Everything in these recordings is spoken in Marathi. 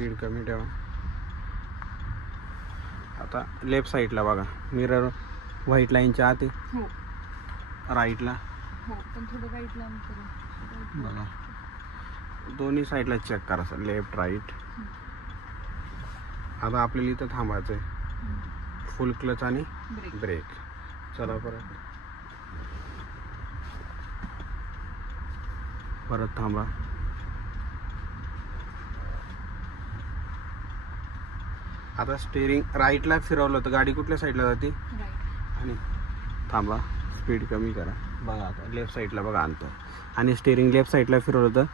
स्पीड कमी ठेवा. आता लेफ्ट साईडला बघा, मिरर व्हाईट लाईनच्या आत आहे. हो राईटला हो, पण थोडं राईटला बघा, दोन्ही साईडला चेक करा सर, लेफ्ट राईट. आता आपल्याला इथं थांबायचं आहे. फुल क्लच आणि ब्रेक. चला परत थांबा. आता स्टेरिंग राईटला फिरवलं तर गाडी कुठल्या साईडला जाते? आणि थांबा, स्पीड कमी करा. बघा आता लेफ्ट साईडला बघा आणतो, आणि स्टेरिंग लेफ्ट साईडला फिरवलं तर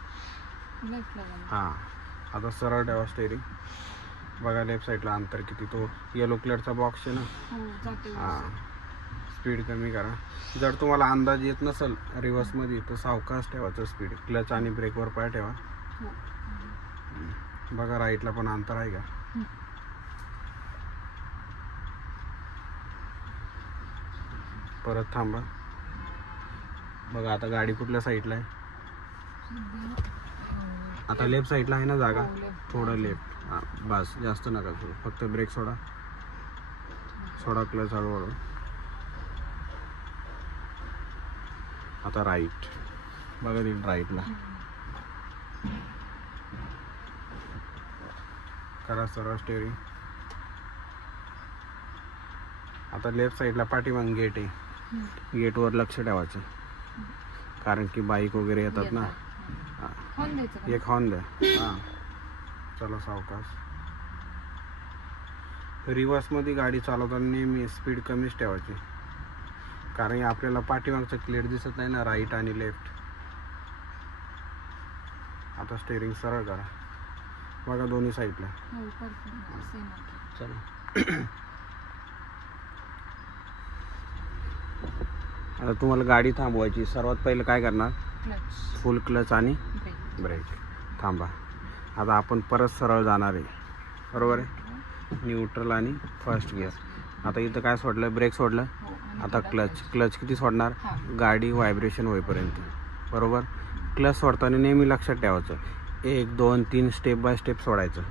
हां. आता सरळ ठेवा स्टेरिंग. बघा लेफ्ट साईडला अंतर किती, तो येलो कलरचा बॉक्स आहे ना. हां, स्पीड कमी करा. जर तुम्हाला अंदाज येत नसेल रिव्हर्समध्ये तर सावकाश ठेवायचं स्पीड. क्लच आणि ब्रेकवर पाय ठेवा. बघा राईटला पण अंतर आहे का? परत थांबा. बघा आता गाडी कुठल्या साईडला आहे? आता लेफ्ट साईडला आहे ना जागा, थोडं लेफ्ट. हां बस, जास्त नका सोडू, फक्त ब्रेक सोडा. क्लच हळूहळू. आता राईट बघा, देईल राईटला करा सरळ स्टेरिंग. आता लेफ्ट साईडला पाठीमागे गेट आहे, गेटवर लक्ष ठेवायचं, कारण की बाईक वगैरे येतात ना. एक हॉर्न द्या. हां चला सावकाश. रिव्हर्समध्ये गाडी चालवताना नेहमी स्पीड कमीच ठेवायची, कारण आपल्याला पाठीमागचं क्लिअर दिसत नाही ना, राईट आणि लेफ्ट. आता स्टेरिंग सरळ करा. बघा दोन्ही साईडला. चला आता तुम्हाला गाडी थांबवायची. सर्वात पहिलं काय करणार? फुल क्लच आणि ब्रेक. थांबा. आता आपण परत सरळ जाणार आहे, बरोबर आहे? न्यूट्रल आणि फर्स्ट गिअर. आता इथं काय सोडलं? ब्रेक सोडलं. आता क्लच किती सोडणार? गाडी व्हायब्रेशन होईपर्यंत, बरोबर? क्लच सोडताना नेहमी लक्षात ठेवायचं, 1 2 3 स्टेप बाय स्टेप सोडायचं.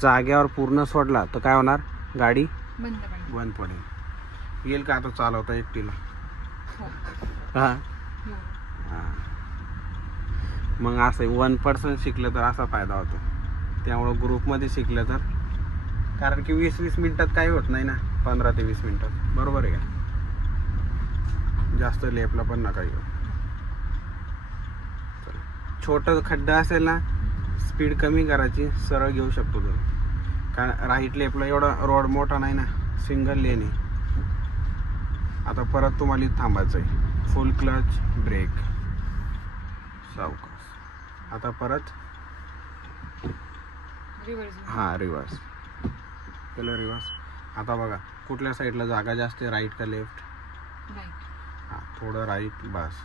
जाग्यावर पूर्ण सोडला तर काय होणार? गाडी बंद पडेल. येईल का आता चालवता एकटीला? हां हां. मग असं 1% शिकलं तर असा फायदा होतो. त्यामुळं ग्रुपमध्ये शिकलं तर, कारण की 20-20 मिनटात काही होत नाही ना, 15 ते 20 मिनटात, बरोबर आहे का? जास्त लेपला पण नका येऊ. छोटं खड्डा असेल ना, स्पीड कमी करायची, सरळ घेऊ शकतो तुम्ही, कारण राईट लेपला एवढा रोड मोठा नाही ना, सिंगल लेन आहे. आता परत तुम्हाला थांबायचं आहे. फुल क्लच ब्रेक, सावकाश. आता परत हां रिव्हर्स केलं, रिव्हर्स. आता बघा कुठल्या साईडला जागा जास्त आहे, राईट का लेफ्ट? हां थोडं राईट, बस.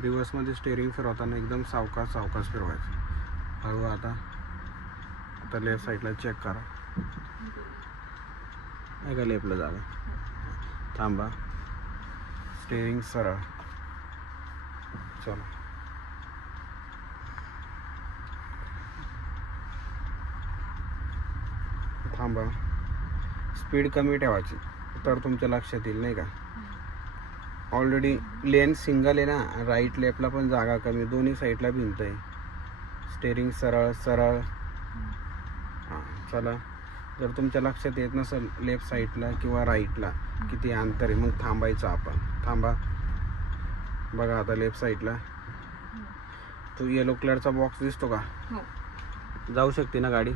रिव्हर्समध्ये स्टेरिंग फिरवताना एकदम सावकाश फिरवायचं, हळू. आता लेफ्ट साईडला चेक करा, नाही का लेफ्टला जागा? थांबा, स्टेरिंग सरळ. चला थांबा. स्पीड कमी ठेवायची तर तुमच्या लक्षात येईल, नाही का? ऑलरेडी लेन सिंगल आहे ना, राईट लेफ्टला पण जागा कमी, दोन्ही साईडला भिंत आहे. स्टेरिंग सरळ. हां चला. जर तुमच्या लक्षात येत नसेल लेफ्ट साईडला किंवा राईटला किती अंतर आहे, मग थांबायचं आपण. थांबा. बघा आता लेफ्ट साईडला तो येलो कलरचा बॉक्स दिसतो का? जाऊ शकते ना गाडी?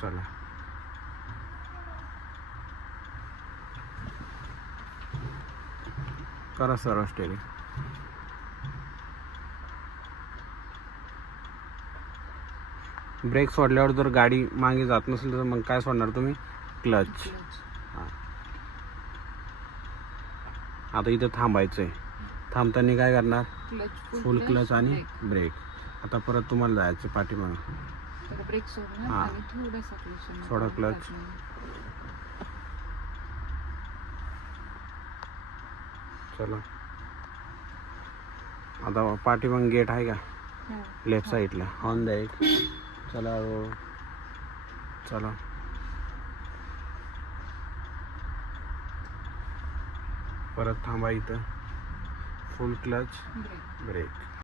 चला करा सरळ स्टेरिंग. ब्रेक सोडल्यावर जर गाडी मागे जात नसेल तर मग काय सोडणार तुम्ही? क्लच. हां आता इथं थांबायचं आहे. थांबताना काय करणार? फुल क्लच आणि ब्रेक. आता परत तुम्हाला जायचं पाठीमागे. हां थोडा क्लच. चला आता पाठीमाग गेट आहे का हो. लेफ्ट साईडला ऑन द्या एक. चला चला परत थांबा इथं. फुल क्लच ब्रेक. ब्रेक.